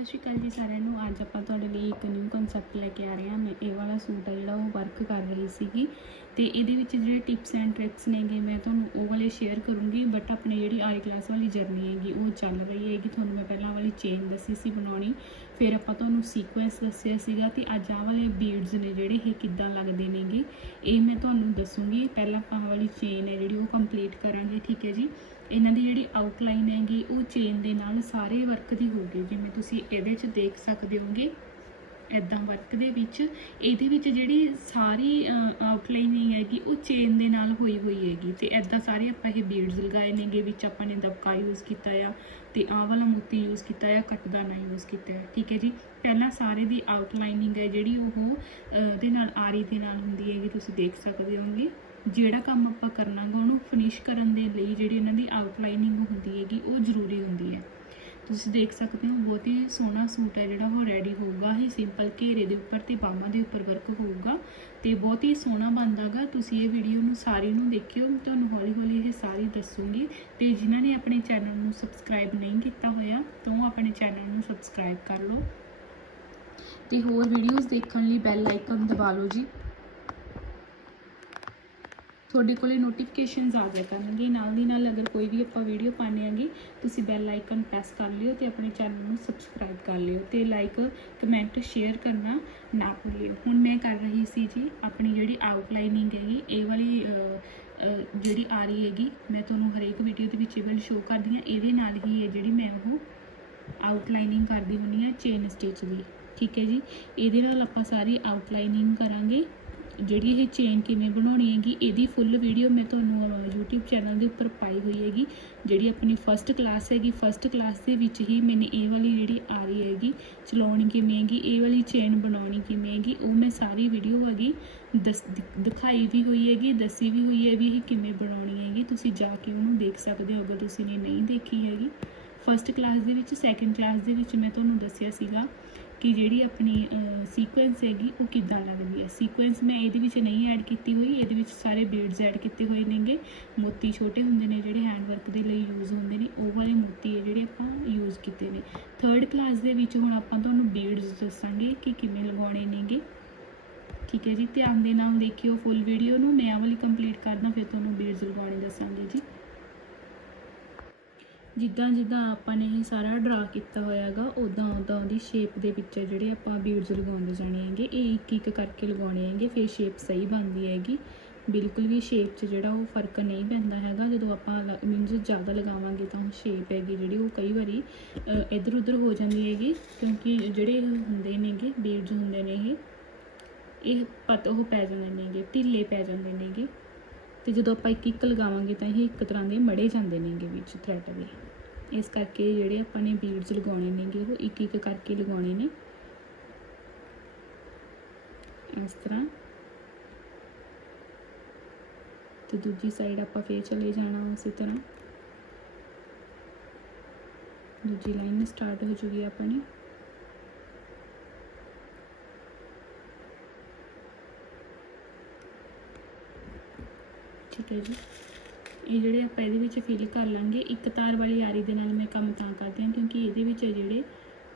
ਸਤਿ ਸ਼੍ਰੀ ਅਕਾਲ ਜੀ ਸਾਰਿਆਂ ਨੂੰ। ਅੱਜ ਆਪਾਂ ਤੁਹਾਡੇ ਲਈ ਇੱਕ ਨਿਊ ਕਨਸੈਪਟ ਲੈ ਕੇ ਆ ਰਹੇ ਹਾਂ। ਮੈਂ ਇਹ ਵਾਲਾ ਸੂਟ ਆ ਜਿਹੜਾ ਉਹ ਵਰਕ ਕਰ ਰਹੀ ਸੀਗੀ। ਤੇ ਇਹਦੇ ਵਿੱਚ ਜਿਹੜੇ ਟਿਪਸ ਐਂਡ ਟ੍ਰਿਕਸ ਨੇਗੇ, ਮੈਂ ਤੁਹਾਨੂੰ ਉਹ ਵਾਲੇ ਸ਼ੇਅਰ ਕਰੂੰਗੀ। ਬਟ ਆਪਣੇ ਜਿਹੜੀ ਆਈ ਕਲਾਸ ਵਾਲੀ ਜਰਨੀ ਹੈਗੀ, ਉਹ ਚੱਲ ਰਹੀ ਹੈਗੀ। ਤੁਹਾਨੂੰ ਮੈਂ ਪਹਿਲਾਂ ਵਾਲੀ ਚੇਨ ਦੱਸੀ ਸੀ ਬਣਾਉਣੀ। ਫਿਰ ਆਪਾਂ ਤੁਹਾਨੂੰ ਸੀਕੁਐਂਸ ਦੱਸਿਆ ਸੀਗਾ ਤੇ ਅੱਜ ਆਹ ਵਾਲੇ ਬੀਡਸ ਨੇ ਜਿਹੜੇ, ਇਹ ਕਿੱਦਾਂ ਲੱਗਦੇ ਨੇਗੇ, ਇਹ ਮੈਂ ਤੁਹਾਨੂੰ ਦੱਸੂੰਗੀ। ਪਹਿਲਾਂ ਆਪਾਂ ਆਹ ਵਾਲੀ ਚੇਨ ਹੈ ਜਿਹੜੀ, ਉਹ ਕੰਪਲੀਟ ਕਰਾਂਗੇ, ਠੀਕ ਹੈ ਜੀ? ਇਹਨਾਂ ਦੀ ਜਿਹੜੀ ਆਊਟਲਾਈਨ ਹੈਗੀ ਉਹ ਚੇਨ ਦੇ ਨਾਲ ਸਾਰੇ ਵਰਕ ਦੀ ਹੋਊਗੀ ਜਿਵੇਂ ਤੁਸੀਂ ਇਹਦੇ 'ਚ ਦੇਖ ਸਕਦੇ ਹੋਗੇ ਐਦਾਂ ਵਰਕ ਦੇ ਵਿੱਚ ਇਹਦੇ ਵਿੱਚ ਜਿਹੜੀ ਸਾਰੀ ਆਊਟਲਾਈਨਿੰਗ ਹੈਗੀ ਉਹ ਚੇਨ ਦੇ ਨਾਲ ਹੋਈ ਹੋਈ ਹੈਗੀ। ਤੇ ਐਦਾਂ ਸਾਰੇ ਆਪਾਂ ਇਹ ਬੀਡਸ ਲਗਾਏ ਨੇਗੇ ਵਿੱਚ ਆਪਾਂ ਨੇ ਦਬਕਾ ਯੂਜ਼ ਕੀਤਾ ਆ ਤੇ ਆਹ ਵਾਲਾ ਮੋਤੀ ਯੂਜ਼ ਕੀਤਾ ਆ ਕੱਟਦਾਨਾ ਯੂਜ਼ ਕੀਤਾ ਆ। ਠੀਕ ਹੈ ਜੀ? ਪਹਿਲਾਂ ਸਾਰੇ ਦੀ ਆਊਟਲਾਈਨਿੰਗ ਹੈ ਜਿਹੜੀ ਉਹ ਅਹ, ਦੇ ਨਾਲ ਆਰੀ ਦੇ ਨਾਲ ਹੁੰਦੀ ਹੈਗੀ ਤੁਸੀਂ ਦੇਖ ਸਕਦੇ ਹੋਗੇ। ਜਿਹੜਾ ਕੰਮ ਆਪਾਂ ਕਰਨਾਗਾ, ਉਹਨੂੰ ਫਿਨਿਸ਼ ਕਰਨ ਦੇ ਲਈ ਜਿਹੜੀ ਇਹਨਾਂ ਦੀ ਆਊਟਲਾਈਨਿੰਗ ਹੁੰਦੀ ਹੈਗੀ, ਉਹ ਜ਼ਰੂਰੀ ਹੁੰਦੀ ਹੈ। ਤੁਸੀਂ ਦੇਖ ਸਕਦੇ ਹੋ, ਬਹੁਤ ਹੀ ਸੋਹਣਾ ਸੂਟ ਹੈ ਜਿਹੜਾ, ਉਹ ਰੈਡੀ ਹੋਊਗਾ, ਇਹ ਸਿੰਪਲ ਘੇਰੇ ਦੇ ਉੱਪਰ ਤੇ ਬਾਹਾਂ ਦੇ ਉੱਪਰ ਵਰਕ ਹੋਊਗਾ ਤੇ ਬਹੁਤ ਹੀ ਸੋਹਣਾ ਬਣਦਾਗਾ। ਤੁਸੀਂ ਇਹ ਵੀਡੀਓ ਨੂੰ ਸਾਰੀ ਨੂੰ ਦੇਖਿਓ ਤੁਹਾਨੂੰ ਹੌਲੀ ਹੌਲੀ ਇਹ ਸਾਰੀ ਦੱਸੂਗੀ। ਤੇ ਜਿਨ੍ਹਾਂ ਨੇ ਆਪਣੇ ਚੈਨਲ ਨੂੰ ਸਬਸਕ੍ਰਾਈਬ ਨਹੀਂ ਕੀਤਾ ਹੋਇਆ, ਤਾਂ ਉਹ ਆਪਣੇ ਚੈਨਲ ਨੂੰ ਸਬਸਕ੍ਰਾਈਬ ਕਰ ਲਓ। ਤੇ ਹੋਰ ਵੀਡੀਓਜ਼ ਦੇਖਣ ਲਈ ਬੈਲ ਆਈਕਨ ਦਬਾ ਲਓ ਜੀ। ਤੁਹਾਡੇ ਕੋਲੇ ਨੋਟੀਫਿਕੇਸ਼ਨਸ ਆ ਜਾਇਆ ਕਰਨਗੇ। ਨਾਲ ਦੀ ਨਾਲ ਅਗਰ ਕੋਈ ਵੀ ਆਪਾਂ ਵੀਡੀਓ ਪਾਣੇ ਆਂਗੇ ਤੁਸੀਂ ਬੈਲ ਆਈਕਨ ਪ੍ਰੈਸ ਕਰ ਲਿਓ ਤੇ ਆਪਣੇ ਚੈਨਲ ਨੂੰ ਸਬਸਕ੍ਰਾਈਬ ਕਰ ਲਿਓ ਤੇ ਲਾਈਕ ਕਮੈਂਟ ਸ਼ੇਅਰ ਕਰਨਾ ਨਾ ਭੁੱਲਿਓ। ਹੁਣ ਮੈਂ ਕਰ ਰਹੀ ਸੀ ਜੀ ਆਪਣੀ ਜਿਹੜੀ ਆਊਟਲਾਈਨਿੰਗ ਹੈਗੀ, ਇਹ ਵਾਲੀ ਜਿਹੜੀ ਆ ਰਹੀ ਹੈਗੀ, ਮੈਂ ਤੁਹਾਨੂੰ ਹਰੇਕ ਵੀਡੀਓ ਦੇ ਵਿੱਚ ਇਹ ਵਾਲੀ ਸ਼ੋਅ ਕਰਦੀ ਹਾਂ। ਇਹਦੇ ਨਾਲ ਹੀ ਹੈ ਜਿਹੜੀ ਮੈਂ ਉਹ ਆਊਟਲਾਈਨਿੰਗ ਕਰਦੀ ਹੁੰਦੀ ਹਾਂ ਚੇਨ ਸਟਿਚ ਦੀ। ਠੀਕ ਹੈ ਜੀ? ਇਹਦੇ ਨਾਲ ਆਪਾਂ ਸਾਰੀ ਆਊਟਲਾਈਨਿੰਗ ਕਰਾਂਗੇ। ਜਿਹੜੀ ਇਹ ਚੇਨ ਕਿਵੇਂ ਬਣਾਉਣੀ ਹੈਗੀ ਇਹਦੀ ਫੁੱਲ ਵੀਡੀਓ ਮੈਂ ਤੁਹਾਨੂੰ ਅਹ, YouTube ਚੈਨਲ ਦੇ ਉੱਪਰ ਪਾਈ ਹੋਈ ਹੈਗੀ। ਜਿਹੜੀ ਆਪਣੀ ਫਸਟ ਕਲਾਸ ਹੈਗੀ ਫਸਟ ਕਲਾਸ ਦੇ ਵਿੱਚ ਹੀ ਮੈਨੇ ਇਹ ਵਾਲੀ ਜਿਹੜੀ ਆ ਰਹੀ ਹੈਗੀ ਚਲਾਉਣੀ ਕਿਵੇਂ ਹੈਗੀ ਇਹ ਵਾਲੀ ਚੇਨ ਬਣਾਉਣੀ ਕਿਵੇਂ ਹੈਗੀ ਉਹ ਮੈਂ ਸਾਰੀ ਵੀਡੀਓ ਹੈਗੀ ਦਸ ਦਿਖਾਈ ਵੀ ਹੋਈ ਹੈਗੀ ਦੱਸੀ ਵੀ ਹੋਈ ਹੈ ਵੀ ਇਹ ਕਿਵੇਂ ਬਣਾਉਣੀ ਹੈਗੀ। ਤੁਸੀਂ ਜਾ ਕੇ ਉਹਨੂੰ ਦੇਖ ਸਕਦੇ ਹੋ ਅਗਰ ਤੁਸੀਂ ਨੇ ਨਹੀਂ ਦੇਖੀ ਹੈਗੀ। ਫਸਟ ਕਲਾਸ ਦੇ ਵਿੱਚ ਸੈਕੰਡ ਕਲਾਸ ਦੇ ਵਿੱਚ ਮੈਂ ਤੁਹਾਨੂੰ ਦੱਸਿਆ ਸੀਗਾ ਕਿ ਜਿਹੜੀ ਆਪਣੀ ਸੀਕੁਐਂਸ ਹੈਗੀ, ਉਹ ਕਿੱਦਾਂ ਲੱਗਦੀ ਹੈ? ਸੀਕੁਐਂਸ ਮੈਂ ਇਹਦੇ ਵਿੱਚ ਨਹੀਂ ਐਡ ਕੀਤੀ ਹੋਈ, ਇਹਦੇ ਵਿੱਚ ਸਾਰੇ ਬੀਡਸ ਐਡ ਕੀਤੇ ਹੋਏ ਨੇਗੇ। ਮੋਤੀ ਛੋਟੇ ਹੁੰਦੇ ਨੇ ਜਿਹੜੇ ਹੈਂਡ ਵਰਕ ਦੇ ਲਈ ਯੂਜ਼ ਹੁੰਦੇ ਨੇ, ਉਹ ਵਾਲੇ ਮੋਤੀ ਹੈ ਜਿਹੜੇ ਆਪਾਂ ਯੂਜ਼ ਕੀਤੇ ਨੇ। ਥਰਡ ਕਲਾਸ ਦੇ ਵਿੱਚ ਹੁਣ ਆਪਾਂ ਤੁਹਾਨੂੰ ਬੀਡਸ ਦੱਸਾਂਗੇ ਕਿ ਕਿਵੇਂ ਲਗਾਉਣੇ ਨੇਗੇ। ਠੀਕ ਹੈ ਜੀ, ਧਿਆਨ ਦੇ ਨਾਲ ਦੇਖਿਓ ਫੁੱਲ ਵੀਡੀਓ ਨੂੰ, ਮੈਂ ਆਹ ਵਾਲੀ ਕੰਪਲੀਟ ਕਰਦਾ, ਫਿਰ ਤੁਹਾਨੂੰ ਬੀਡਸ ਲਗਾਉਣੇ ਦੱਸਾਂਗੇ ਜੀ। ਜਿੱਦਾਂ ਜਿੱਦਾਂ ਆਪਾਂ ਨੇ ਇਹ ਸਾਰਾ ਡਰਾ ਕੀਤਾ ਹੋਇਆ ਹੈਗਾ ਉਦਾਂ ਉਦਾਂ ਉਹਦੀ ਸ਼ੇਪ ਦੇ ਵਿੱਚ ਜਿਹੜੇ ਆਪਾਂ ਬੀਡਸ ਲਗਾਉਂਦੇ ਜਾਣੇ ਹੈਗੇ, ਇਹ ਇੱਕ ਇੱਕ ਕਰਕੇ ਲਗਾਉਣੇ ਹੈਗੇ, ਫਿਰ ਸ਼ੇਪ ਸਹੀ ਬਣਦੀ ਹੈਗੀ। ਬਿਲਕੁਲ ਵੀ ਸ਼ੇਪ 'ਚ ਜਿਹੜਾ ਉਹ ਫ਼ਰਕ ਨਹੀਂ ਪੈਂਦਾ ਹੈਗਾ, ਜਦੋਂ ਆਪਾਂ ਮੀਨਸ ਜ਼ਿਆਦਾ ਲਗਾਵਾਂਗੇ ਤਾਂ ਉਹ ਸ਼ੇਪ ਹੈਗੀ ਜਿਹੜੀ ਉਹ ਕਈ ਵਾਰੀ ਇੱਧਰ ਉੱਧਰ ਹੋ ਜਾਂਦੀ ਹੈਗੀ, ਕਿਉਂਕਿ ਜਿਹੜੇ ਹੁੰਦੇ ਨੇਗੇ ਬੀਡਸ ਹੁੰਦੇ ਨੇ ਇਹ ਇਹ ਪਤ, ਉਹ ਪੈ ਜਾਂਦੇ ਨੇਗੇ ਢਿੱਲੇ ਪੈ ਜਾਂਦੇ ਨੇਗੇ ਤੇ ਜਦੋਂ ਆਪਾਂ ਇੱਕ ਇੱਕ ਲਗਾਵਾਂਗੇ ਤਾਂ ਇਹ ਇੱਕ ਤਰ੍ਹਾਂ ਦੇ ਮੜੇ ਜਾਂਦੇ ਨੇਗੇ ਵਿੱਚ ਥ੍ਰੈਡ ਦੇ ਇਸ ਕਰਕੇ ਜਿਹੜੇ ਆਪਾਂ ਨੇ ਬੀਡਸ ਲਗਾਉਣੇ ਨੇਗੇ, ਉਹ ਇੱਕ ਇੱਕ ਕਰਕੇ ਲਗਾਉਣੇ ਨੇ। ਇਸ ਤਰ੍ਹਾਂ। ਤੇ ਦੂਜੀ ਸਾਈਡ ਆਪਾਂ ਫੇਰ ਚਲੇ ਜਾਣਾ ਉਸੇ ਤਰ੍ਹਾਂ। ਦੂਜੀ ਲਾਈਨ ਸਟਾਰਟ ਹੋ ਜੂਗੀ ਹੈ ਆਪਣੀ। ਠੀਕ ਹੈ ਜੀ। ਇਹ ਜਿਹੜੇ ਆਪਾਂ ਇਹਦੇ ਵਿੱਚ ਫਿਲ ਕਰ ਲਾਂਗੇ, ਇੱਕ ਤਾਰ ਵਾਲੀ ਆਰੀ ਦੇ ਨਾਲ ਮੈਂ ਕੰਮ ਤਾਂ ਕਰਦੀ ਹਾਂ, ਕਿਉਂਕਿ ਇਹਦੇ ਵਿੱਚ ਜਿਹੜੇ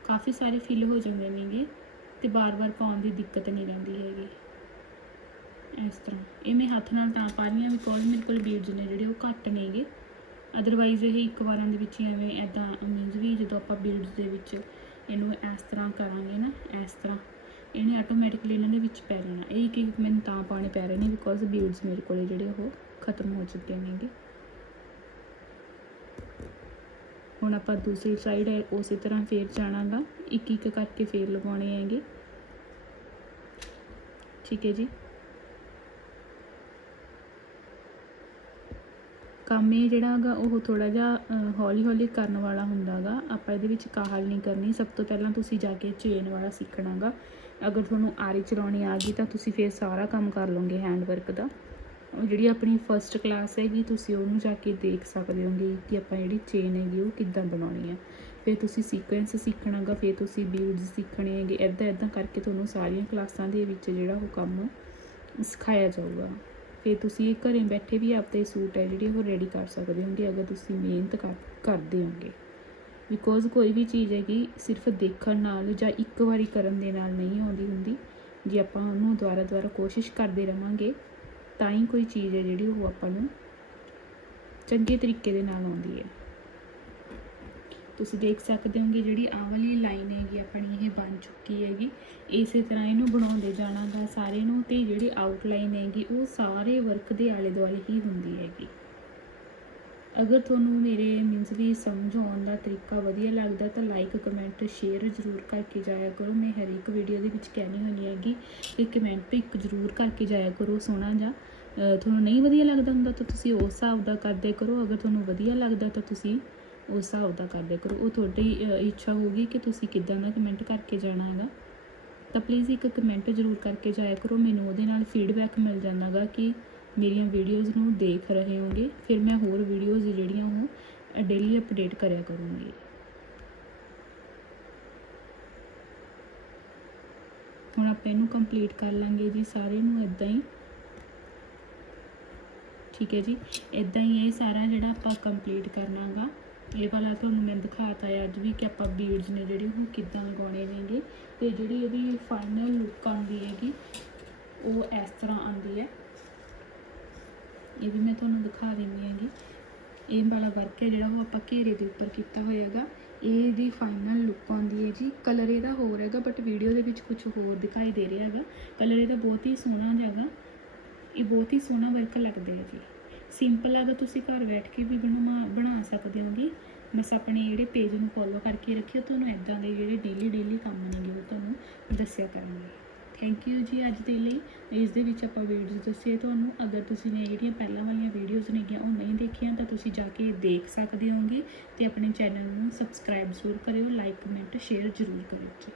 ਕਾਫੀ ਸਾਰੇ ਫਿਲ ਹੋ ਜਾਂਦੇ ਨੇਗੇ ਤੇ ਬਾਰ-ਬਾਰ ਪਾਉਣ ਦੀ ਦਿੱਕਤ ਨਹੀਂ ਰਹਿੰਦੀ ਹੈਗੀ। ਇਸ ਤਰ੍ਹਾਂ। ਇਹ ਮੈਂ ਹੱਥ ਨਾਲ ਤਾਂ ਪਾ ਰਹੀ ਹਾਂ ਬਿਕੋਜ਼ ਮੇਰੇ ਕੋਲ ਬੀਡਸ ਨੇ ਜਿਹੜੇ ਉਹ ਘੱਟ ਨੇਗੇ। ਅਦਰਵਾਈਜ਼ ਇਹ ਇੱਕ ਵਾਰਾਂ ਦੇ ਵਿੱਚ ਐਵੇਂ ਐਦਾਂ ਮੀਨਸ ਵੀ ਜਦੋਂ ਆਪਾਂ ਬੀਡਸ ਦੇ ਵਿੱਚ ਇਹਨੂੰ ਇਸ ਤਰ੍ਹਾਂ ਕਰਾਂਗੇ ਨਾ, ਇਸ ਤਰ੍ਹਾਂ, ਇਹਨੇ ਆਟੋਮੈਟਿਕਲੀ ਇਹਨਾਂ ਦੇ ਵਿੱਚ ਪੈ ਜਾਣਾ। ਇਹ ਇੱਕ ਇੱਕ ਮੈਨੂੰ ਤਾਂ ਪਾਉਣੇ ਪੈ ਰਹੇ ਨੇ ਬਿਕੋਜ਼ ਬੀਡਸ ਮੇਰੇ ਕੋਲੇ ਜਿਹੜੇ ਉਹ ਖਤਮ ਹੋ ਚੁੱਕੇ ਨੇਗੇ। ਹੁਣ ਆਪਾਂ ਦੂਸਰੀ ਸਾਈਡ ਹੈ, ਉਸੇ ਤਰ੍ਹਾਂ ਫੇਰ ਜਾਣਾਗਾ। ਇੱਕ ਇੱਕ ਕਰਕੇ ਫੇਰ ਲਗਾਉਣੇ ਹੈਗੇ। ਠੀਕ ਹੈ ਜੀ। ਕੰਮ ਇਹ ਜਿਹੜਾ ਹੈਗਾ, ਉਹ ਥੋੜਾ ਜਿਹਾ ਹੌਲੀ ਹੌਲੀ ਕਰਨ ਵਾਲਾ ਹੁੰਦਾਗਾ। ਆਪਾਂ ਇਹਦੇ ਵਿੱਚ ਕਾਹਲ ਨਹੀਂ ਕਰਨੀ। ਸਭ ਤੋਂ ਪਹਿਲਾਂ ਤੁਸੀਂ ਜਾ ਕੇ ਚੇਨ ਵਾਲਾ ਸਿੱਖਣਾਗਾ। ਅਗਰ ਤੁਹਾਨੂੰ ਆਰੀ ਚਲਾਉਣੀ ਆ ਗਈ ਤਾਂ ਤੁਸੀਂ ਫੇਰ ਸਾਰਾ ਕੰਮ ਕਰ ਲਓਗੇ ਹੈਂਡ ਵਰਕ ਦਾ। ਜਿਹੜੀ ਆਪਣੀ ਫਰਸਟ ਕਲਾਸ ਹੈਗੀ, ਤੁਸੀਂ ਉਹਨੂੰ ਜਾ ਕੇ ਦੇਖ ਸਕਦੇ ਹੋਗੇ ਕਿ ਆਪਾਂ ਜਿਹੜੀ ਚੇਨ ਹੈਗੀ ਉਹ ਕਿੱਦਾਂ ਬਣਾਉਣੀ ਆ। ਫਿਰ ਤੁਸੀਂ ਸੀਕੁਐਂਸ ਸਿੱਖਣਾਗਾ ਫਿਰ ਤੁਸੀਂ ਬੀਡਸ ਸਿੱਖਣੇ ਹੈਗੇ ਐਦਾਂ ਐਦਾਂ ਕਰਕੇ ਤੁਹਾਨੂੰ ਸਾਰੀਆਂ ਕਲਾਸਾਂ ਦੇ ਵਿੱਚ ਜਿਹੜਾ ਉਹ ਕੰਮ ਸਿਖਾਇਆ ਜਾਊਗਾ। ਫਿਰ ਤੁਸੀਂ ਇਹ ਘਰੇ ਬੈਠੇ ਵੀ ਆਪਦੇ ਸੂਟ ਹੈ ਜਿਹੜੀ ਉਹ ਰੈਡੀ ਕਰ ਸਕਦੇ ਹੋਗੇ, ਅਗਰ ਤੁਸੀਂ ਮਿਹਨਤ ਕਰ, ਕਰਦੇ ਹੋਗੇ। ਬਿਕੋਜ਼ ਕੋਈ ਵੀ ਚੀਜ਼ ਹੈਗੀ ਸਿਰਫ ਦੇਖਣ ਨਾਲ ਜਾਂ ਇੱਕ ਵਾਰੀ ਕਰਨ ਦੇ ਨਾਲ ਨਹੀਂ ਆਉਂਦੀ ਹੁੰਦੀ। ਜੇ ਆਪਾਂ ਉਹਨੂੰ ਦੁਬਾਰਾ ਦੁਆਰਾ ਕੋਸ਼ਿਸ਼ ਕਰਦੇ ਰਵਾਂਗੇ ਤਾਂ ਹੀ ਕੋਈ ਚੀਜ਼ ਹੈ ਜਿਹੜੀ ਉਹ ਆਪਾਂ ਨੂੰ ਚੰਗੇ ਤਰੀਕੇ ਦੇ ਨਾਲ ਆਉਂਦੀ ਹੈ। ਤੁਸੀਂ ਦੇਖ ਸਕਦੇ ਹੋਗੇ ਜਿਹੜੀ ਆਹ ਵਾਲੀ ਲਾਈਨ ਹੈਗੀ, ਆਪਣੀ ਇਹ ਬਣ ਚੁੱਕੀ ਹੈਗੀ। ਇਸੇ ਤਰ੍ਹਾਂ ਇਹਨੂੰ ਬਣਾਉਂਦੇ ਜਾਣਾਗਾ ਸਾਰੇ ਨੂੰ ਤੇ ਜਿਹੜੀ ਆਊਟਲਾਈਨ ਹੈਗੀ ਉਹ ਸਾਰੇ ਵਰਕ ਦੇ ਆਲੇ ਦੁਆਲੇ ਹੀ ਹੁੰਦੀ ਹੈਗੀ। ਅਗਰ ਤੁਹਾਨੂੰ ਮੇਰੇ ਮੀਨਸ ਵੀ ਸਮਝਾਉਣ ਦਾ ਤਰੀਕਾ ਵਧੀਆ ਲੱਗਦਾ ਤਾਂ ਲਾਈਕ ਕਮੈਂਟ ਸ਼ੇਅਰ ਜ਼ਰੂਰ ਕਰਕੇ ਜਾਇਆ ਕਰੋ। ਮੈਂ ਹਰ ਇੱਕ ਵੀਡੀਓ ਦੇ ਵਿੱਚ ਕਹਿਣੀ ਹੁੰਦੀ ਹੈਗੀ ਕਿ ਕਮੈਂਟ ਇੱਕ ਜ਼ਰੂਰ ਕਰਕੇ ਜਾਇਆ ਕਰੋ ਸੋਹਣਾ ਜਾਂ ਤੁਹਾਨੂੰ ਨਹੀਂ ਵਧੀਆ ਲੱਗਦਾ ਹੁੰਦਾ ਤਾਂ ਤੁਸੀਂ ਉਸ ਹਿਸਾਬ ਦਾ ਕਰਦੇ ਕਰੋ। ਅਗਰ ਤੁਹਾਨੂੰ ਵਧੀਆ ਲੱਗਦਾ ਤਾਂ ਤੁਸੀਂ ਉਸ ਹਿਸਾਬ ਦਾ ਕਰਦੇ ਕਰੋ। ਉਹ ਤੁਹਾਡੀ ਅਹ, ਇੱਛਾ ਹੋਗੀ ਕਿ ਤੁਸੀਂ ਕਿੱਦਾਂ ਦਾ ਕਮੈਂਟ ਕਰਕੇ ਜਾਣਾ ਹੈਗਾ। ਤਾਂ ਪਲੀਜ਼ ਇੱਕ ਕਮੈਂਟ ਜ਼ਰੂਰ ਕਰਕੇ ਜਾਇਆ ਕਰੋ। ਮੈਨੂੰ ਉਹਦੇ ਨਾਲ ਫੀਡਬੈਕ ਮਿਲ ਜਾਂਦਾਗਾ ਕਿ ਮੇਰੀਆਂ ਵੀਡੀਓਜ਼ ਨੂੰ ਦੇਖ ਰਹੇ ਹੋਗੇ, ਫਿਰ ਮੈਂ ਹੋਰ ਵੀਡੀਓਜ਼ ਜਿਹੜੀਆਂ ਉਹ ਡੇਲੀ ਅਪਡੇਟ ਕਰਿਆ ਕਰੂੰਗੀ। ਹੁਣ ਆਪਾਂ ਇਹਨੂੰ ਕੰਪਲੀਟ ਕਰ ਲਾਂਗੇ ਜੀ, ਸਾਰੇ ਨੂੰ ਇਦਾਂ ਹੀ। ਠੀਕ ਹੈ ਜੀ? ਇਦਾਂ ਹੀ ਇਹ ਸਾਰਾ ਜਿਹੜਾ ਆਪਾਂ ਕੰਪਲੀਟ ਕਰਨਾਗਾ, ਇਹ ਵਾਲਾ ਤੁਹਾਨੂੰ ਮੈਂ ਦਿਖਾਤਾ ਹੈ ਅੱਜ ਵੀ ਕਿ ਆਪਾਂ ਬੀਡਸ ਨੇ ਜਿਹੜੇ ਉਹ ਕਿੱਦਾਂ ਲਗਾਉਣੇ ਨੇਗੇ। ਤੇ ਜਿਹੜੀ ਇਹਦੀ ਫਾਈਨਲ ਲੁੱਕ ਆਉਂਦੀ ਹੈਗੀ, ਉਹ ਇਸ ਤਰ੍ਹਾਂ ਆਉਂਦੀ ਹੈ। ਇਹ ਵੀ ਮੈਂ ਤੁਹਾਨੂੰ ਦਿਖਾ ਦਿੰਦੀ ਹੈਗੀ। ਇਹ ਵਾਲਾ ਵਰਕ ਹੈ ਜਿਹੜਾ ਉਹ ਆਪਾਂ ਘੇਰੇ ਦੇ ਉੱਪਰ ਕੀਤਾ ਹੋਇਆਗਾ ਇਹ ਦੀ ਫਾਈਨਲ ਲੁੱਕ ਆਉਂਦੀ ਹੈ ਜੀ। ਕਲਰ ਇਹਦਾ ਹੋਰ ਹੈਗਾ ਬਟ ਵੀਡੀਓ ਦੇ ਵਿੱਚ ਕੁਝ ਹੋਰ ਦਿਖਾਈ ਦੇ ਰਿਹਾ ਹੈਗਾ। ਕਲਰ ਇਹਦਾ ਬਹੁਤ ਹੀ ਸੋਹਣਾ ਜਿਹਾ ਇਹ ਬਹੁਤ ਹੀ ਸੋਹਣਾ ਵਰਕ ਲੱਗਦਾ ਹੈ ਜੀ। ਸਿੰਪਲ ਹੈਗਾ ਤੁਸੀਂ ਘਰ ਬੈਠ ਕੇ ਵੀ ਬਣਾ ਬਣਾ ਸਕਦੇ ਹੋਗੇ। ਬਸ ਆਪਣੇ ਜਿਹੜੇ ਪੇਜ ਨੂੰ ਫੋਲੋ ਕਰਕੇ ਰੱਖਿਓ। ਤੁਹਾਨੂੰ ਇਦਾਂ ਦੇ ਜਿਹੜੇ ਡੇਲੀ ਡੇਲੀ ਕੰਮ ਨੇਗੇ, ਉਹ ਤੁਹਾਨੂੰ ਦੱਸਿਆ ਕਰਾਂਗੇ। ਥੈਂਕ ਯੂ ਜੀ ਅੱਜ ਦੇ ਲਈ। ਇਸ ਦੇ ਵਿੱਚ ਆਪਾਂ ਵੀਡੀਓਜ਼ ਦੱਸੀਏ ਤੁਹਾਨੂੰ ਅਗਰ ਤੁਸੀਂ ਨੇ ਜਿਹੜੀਆਂ ਪਹਿਲਾਂ ਵਾਲੀਆਂ ਵੀਡੀਓਜ਼ ਨੇਗੀਆਂ ਉਹ ਨਹੀਂ ਦੇਖੀਆਂ, ਤਾਂ ਤੁਸੀਂ ਜਾ ਕੇ ਦੇਖ ਸਕਦੇ ਹੋਗੇ ਤੇ ਆਪਣੇ ਚੈਨਲ ਨੂੰ ਸਬਸਕ੍ਰਾਈਬ ਜ਼ਰੂਰ ਕਰਿਓ ਲਾਈਕ ਕਮੈਂਟ ਸ਼ੇਅਰ ਜ਼ਰੂਰ ਕਰਿਓ ਜੀ।